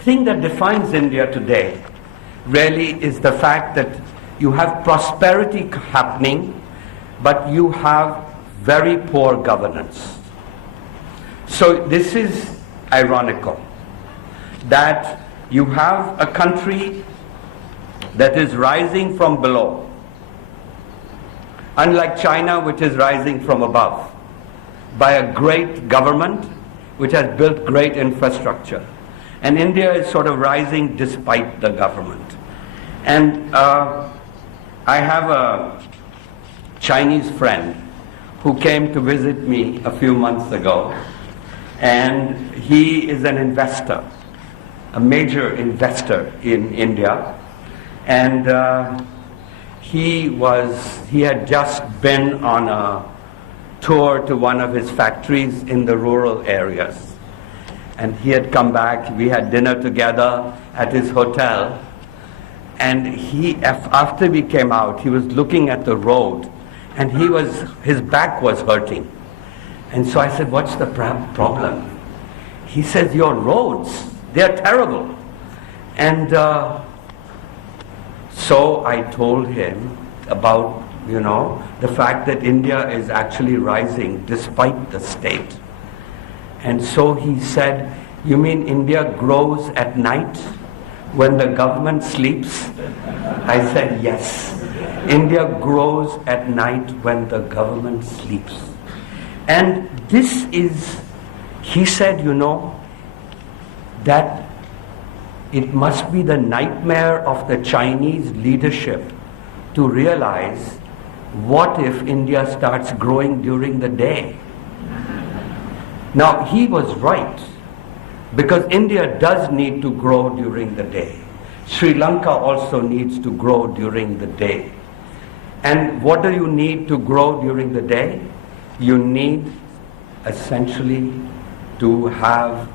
thing that defines India today really is the fact that you have prosperity happening, but you have very poor governance. So this is ironical, that you have a country that is rising from below, unlike China, which is rising from above, by a great government which has built great infrastructure. And India is sort of rising despite the government. And I have a Chinese friend who came to visit me a few months ago, and he is an investor, a major investor in India. And he had just been on a tour to one of his factories in the rural areas. And he had come back, we had dinner together at his hotel, and after we came out, he was looking at the road, and his back was hurting. And so I said, "What's the problem?" He says, "Your roads, they're terrible." And so I told him about, the fact that India is actually rising despite the state. And so he said, "You mean India grows at night when the government sleeps?" I said, "Yes. India grows at night when the government sleeps." And this is, he said, that it must be the nightmare of the Chinese leadership to realize, what if India starts growing during the day? Now, he was right, because India does need to grow during the day. Sri Lanka also needs to grow during the day. And what do you need to grow during the day? You need essentially to have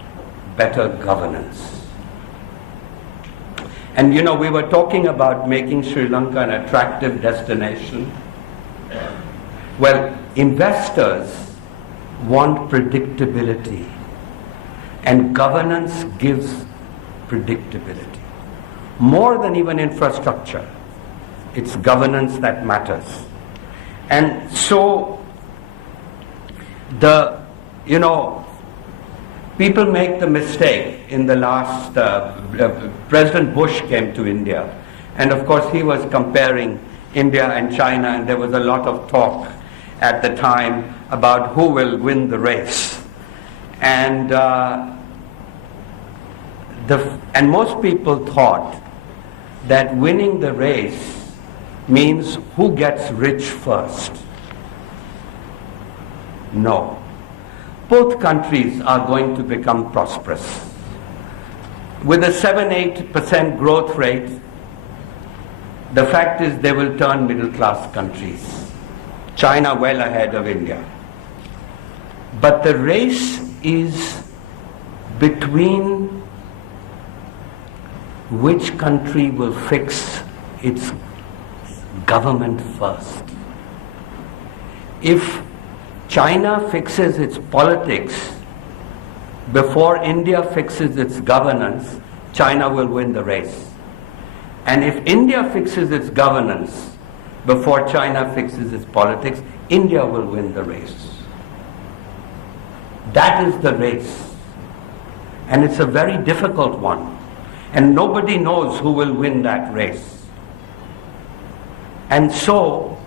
better governance. And we were talking about making Sri Lanka an attractive destination. Well, investors want predictability, and governance gives predictability. More than even infrastructure, it's governance that matters. And so people make the mistake in the last, President Bush came to India, and of course he was comparing India and China, and there was a lot of talk at the time about who will win the race. And most people thought that winning the race means who gets rich first. No. Both countries are going to become prosperous. With a 7-8% growth rate, the fact is they will turn middle-class countries. China well ahead of India. But the race is between which country will fix its government first. If China fixes its politics before India fixes its governance, China will win the race. And if India fixes its governance before China fixes its politics, India will win the race. That is the race. And it's a very difficult one. And nobody knows who will win that race. And so,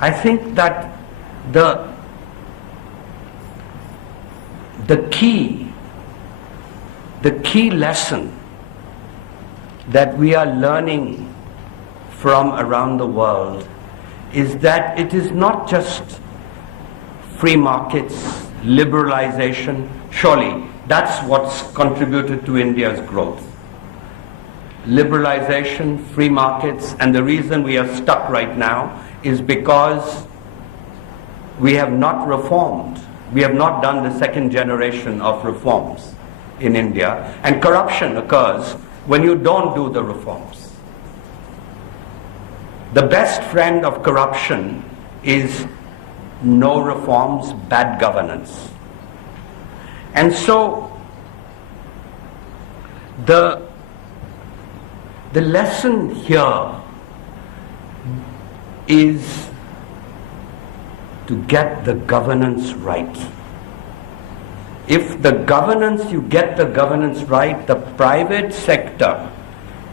I think that the key lesson that we are learning from around the world is that it is not just free markets, liberalization. Surely, that's what's contributed to India's growth. Liberalization, free markets, and the reason we are stuck right now is because we have not reformed. We have not done the second generation of reforms in India, and corruption occurs when you don't do the reforms. The best friend of corruption is no reforms, bad governance. And so The lesson here is to get the governance right. If you get the governance right, the private sector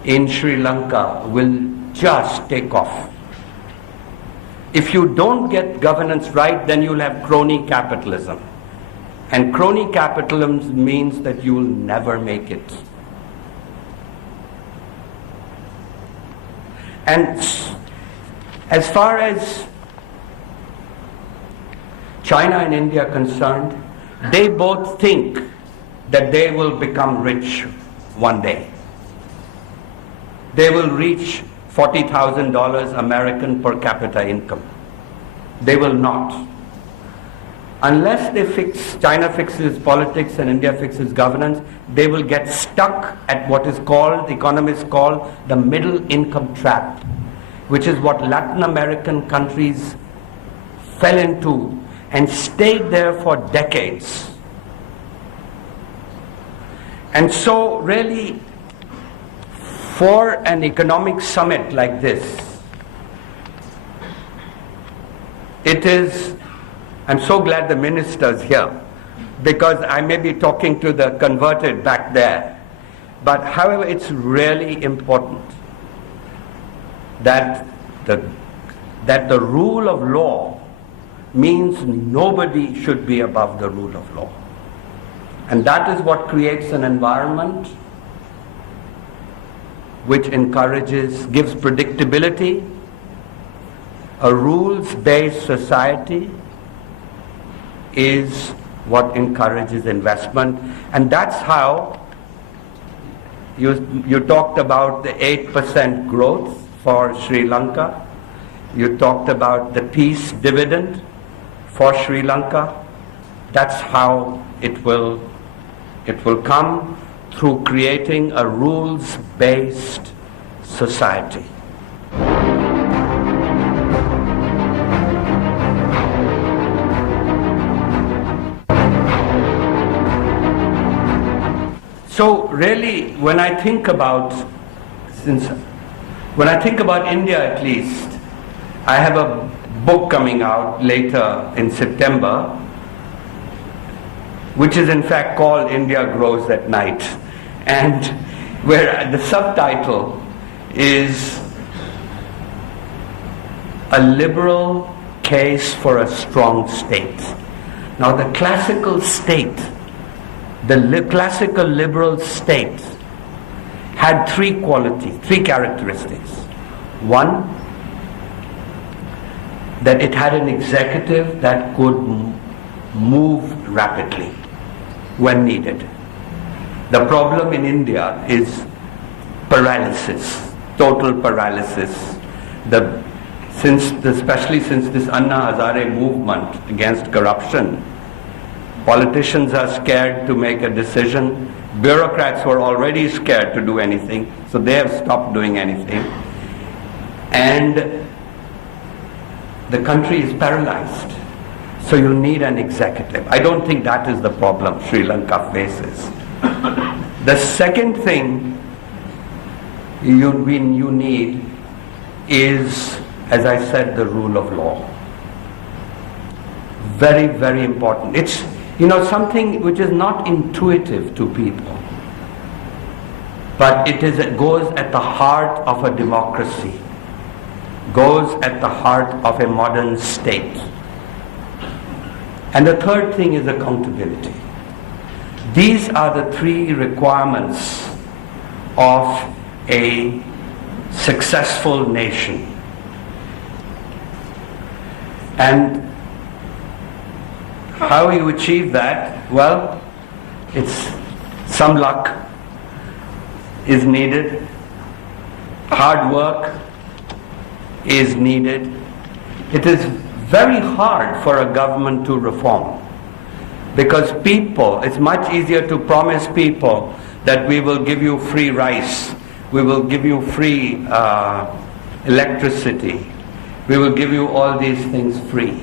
in Sri Lanka will just take off. If you don't get governance right, then you'll have crony capitalism. And crony capitalism means that you will never make it. And as far as China and India are concerned, they both think that they will become rich one day. They will reach $40,000 American per capita income. They will not. Unless China fixes politics and India fixes governance, they will get stuck at what is called, economists call, the middle income trap, which is what Latin American countries fell into and stayed there for decades. And so really, for an economic summit like this, I'm so glad the minister's here, because I may be talking to the converted back there. But however, it's really important that the rule of law means nobody should be above the rule of law. And that is what creates an environment which gives predictability, a rules-based society is what encourages investment. And that's how you talked about the 8% growth for Sri Lanka. You talked about the peace dividend for Sri Lanka. That's how it will come, through creating a rules-based society. So really, when I think about India at least, I have a book coming out later in September, which is in fact called India Grows at Night, and where the subtitle is A Liberal Case for a Strong State. Now the classical state, the classical liberal state, had three characteristics. One, that it had an executive that could move rapidly when needed. The problem in India is paralysis, total paralysis. Especially since this Anna Hazare movement against corruption, politicians are scared to make a decision. Bureaucrats were already scared to do anything, so they have stopped doing anything. And the country is paralyzed. So you need an executive. I don't think that is the problem Sri Lanka faces. The second thing you need is, as I said, the rule of law. Very, very important. It's something which is not intuitive to people, but it goes at the heart of a democracy, goes at the heart of a modern state. And the third thing is accountability. These are the three requirements of a successful nation. And how you achieve that? Well, it's some luck is needed, hard work is needed. It is very hard for a government to reform, because it's much easier to promise people that we will give you free rice, we will give you free electricity, we will give you all these things free.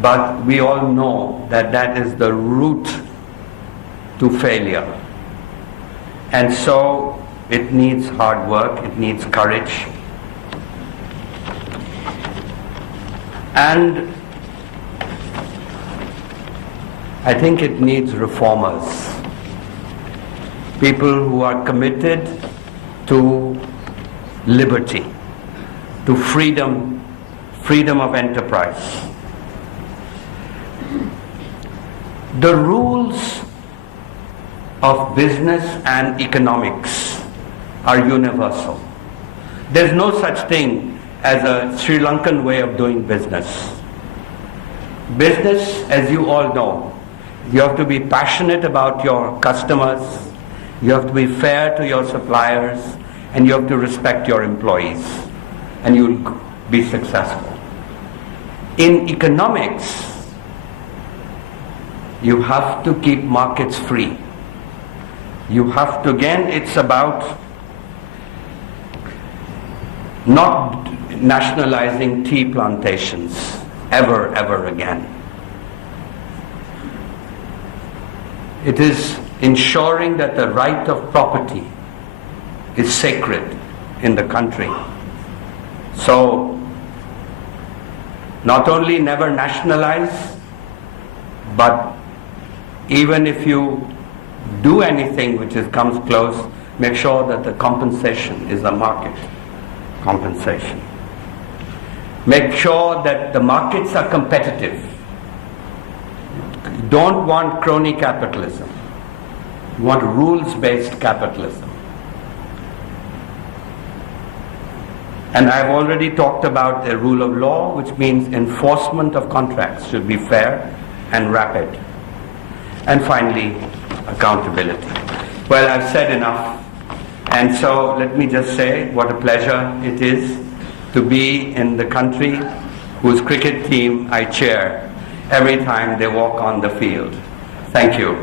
But we all know that that is the route to failure. And so it needs hard work, it needs courage. And I think it needs reformers. People who are committed to liberty, to freedom of enterprise. The rules of business and economics are universal. There's no such thing as a Sri Lankan way of doing business. Business, as you all know, you have to be passionate about your customers, you have to be fair to your suppliers, and you have to respect your employees, and you'll be successful. In economics, you have to keep markets free. You have to, again, it's about not nationalizing tea plantations ever again. It is ensuring that the right of property is sacred in the country. So, not only never nationalize, but even if you do anything which comes close, make sure that the compensation is a market compensation. Make sure that the markets are competitive. You don't want crony capitalism. You want rules-based capitalism. And I've already talked about the rule of law, which means enforcement of contracts should be fair and rapid. And finally, accountability. Well, I've said enough. And so let me just say what a pleasure it is to be in the country whose cricket team I cheer every time they walk on the field. Thank you.